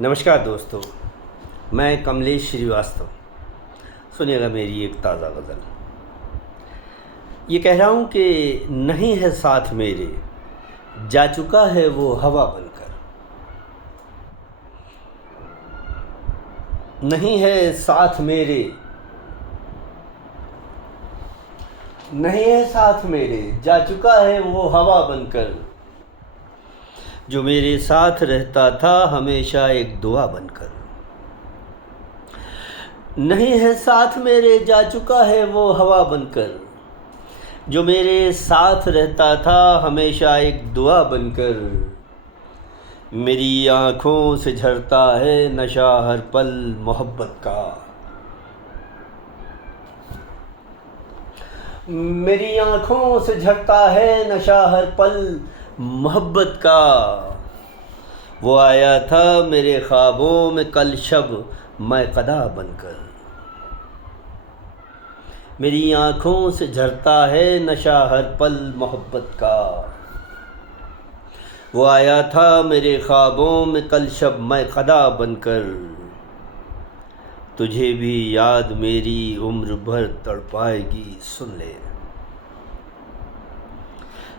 नमस्कार दोस्तों, मैं कमलेश श्रीवास्तव। सुनिएगा मेरी एक ताज़ा गज़ल। ये कह रहा हूँ कि नहीं है साथ मेरे, जा चुका है वो हवा बनकर। नहीं है साथ मेरे, नहीं है साथ मेरे, जा चुका है वो हवा बनकर। जो मेरे साथ रहता था हमेशा एक दुआ बनकर। नहीं है साथ मेरे, जा चुका है वो हवा बनकर। जो मेरे साथ रहता था हमेशा एक दुआ बनकर। मेरी आँखों से झरता है नशा हर पल मोहब्बत का। मेरी आँखों से झरता है नशा हर पल मोहब्बत का। वो आया था मेरे ख्वाबों में कल शब मैं कदा बनकर। मेरी आँखों से झरता है नशा हर पल मोहब्बत का। वो आया था मेरे ख्वाबों में कल शब मैं कदा बनकर। तुझे भी याद मेरी उम्र भर तड़पाएगी, सुन ले।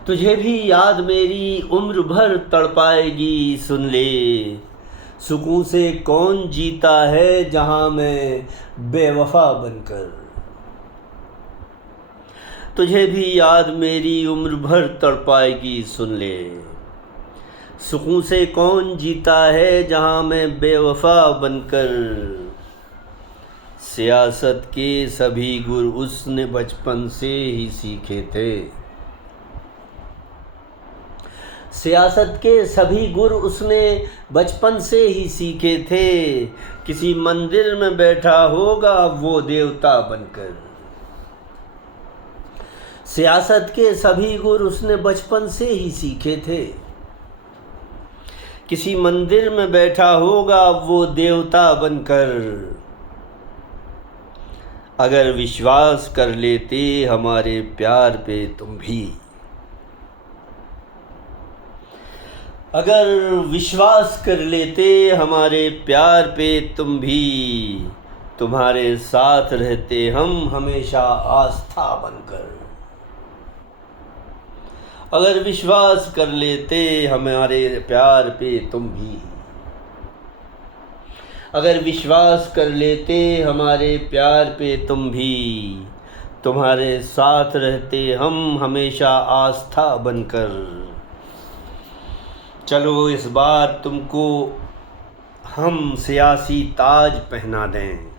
तुझे भी याद मेरी उम्र भर तड़पाएगी, सुन ले। सुकून से कौन जीता है जहाँ मैं बेवफा बनकर। तुझे भी याद मेरी उम्र भर तड़पाएगी, सुन ले। सुकून से कौन जीता है जहाँ मैं बेवफा बनकर। सियासत के सभी गुर उसने बचपन से ही सीखे थे। सियासत के सभी गुर उसने बचपन से ही सीखे थे। किसी मंदिर में बैठा होगा वो देवता बनकर। सियासत के सभी गुर उसने बचपन से ही सीखे थे। किसी मंदिर में बैठा होगा वो देवता बनकर। अगर विश्वास कर लेते हमारे प्यार पे तुम भी, अगर विश्वास कर लेते हमारे प्यार पे तुम भी, तुम्हारे साथ रहते हम हमेशा आस्था बनकर। अगर विश्वास कर लेते हमारे प्यार पे तुम भी, अगर विश्वास कर लेते हमारे प्यार पे तुम भी, तुम्हारे साथ रहते हम हमेशा आस्था बनकर। चलो इस बार तुमको हम सियासी ताज पहना दें।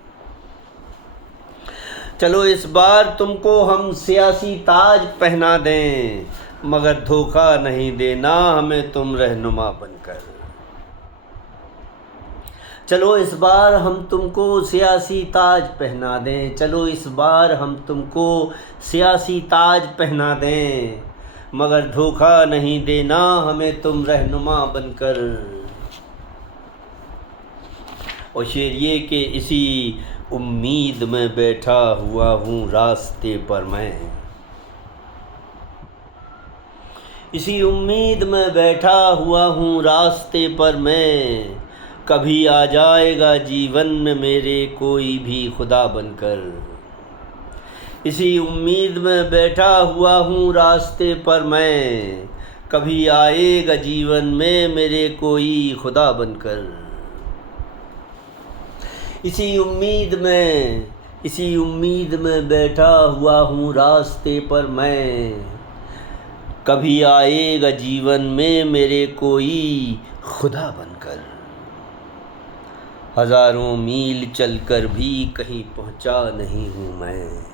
चलो इस बार तुमको हम सियासी ताज पहना दें, मगर धोखा नहीं देना हमें तुम रहनुमा बनकर। चलो इस बार हम तुमको सियासी ताज पहना दें। चलो इस बार हम तुमको सियासी ताज पहना दें, मगर धोखा नहीं देना हमें तुम रहनुमा बनकर। और शेर ये कि इसी उम्मीद में बैठा हुआ हूँ रास्ते पर मैं। इसी उम्मीद में बैठा हुआ हूँ रास्ते पर मैं। कभी आ जाएगा जीवन में मेरे कोई भी खुदा बनकर। इसी उम्मीद में बैठा हुआ हूँ रास्ते पर मैं। कभी आएगा जीवन में मेरे कोई खुदा बनकर। इसी उम्मीद में बैठा हुआ हूँ रास्ते पर मैं। कभी आएगा जीवन में मेरे कोई खुदा बनकर। हज़ारों मील चलकर भी कहीं पहुँचा नहीं हूँ मैं।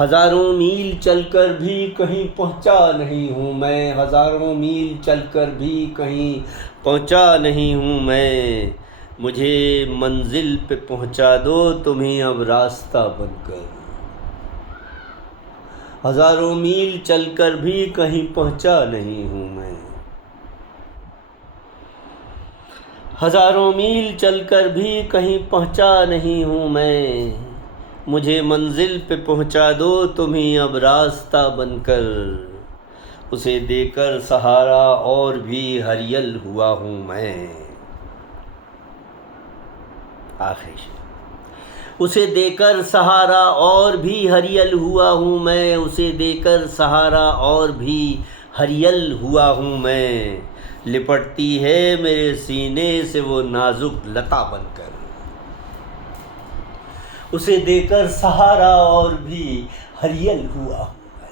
हज़ारों मील चलकर भी कहीं पहुँचा नहीं हूँ मैं। हज़ारों मील चलकर भी कहीं पहुँचा नहीं हूँ मैं। मुझे मंजिल पे पहुँचा दो तुम्हें अब रास्ता बनकर। हज़ारों मील चलकर भी कहीं पहुँचा नहीं हूँ मैं। हज़ारों मील चलकर भी कहीं पहुँचा नहीं हूँ मैं। मुझे मंजिल पे पहुँचा दो तुम्हें अब रास्ता बनकर। उसे देकर सहारा और भी हरियल हुआ हूँ मैं। आखिरी शेर। उसे देकर सहारा और भी हरियल हुआ हूँ मैं, उसे देकर सहारा और भी हरियल हुआ हूँ मैं। लिपटती है मेरे सीने से वो नाजुक लता बनकर, उसे देकर सहारा और भी हरियल हुआ हूँ मैं।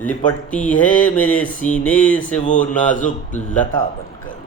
लिपटती है मेरे सीने से वो नाजुक लता बनकर।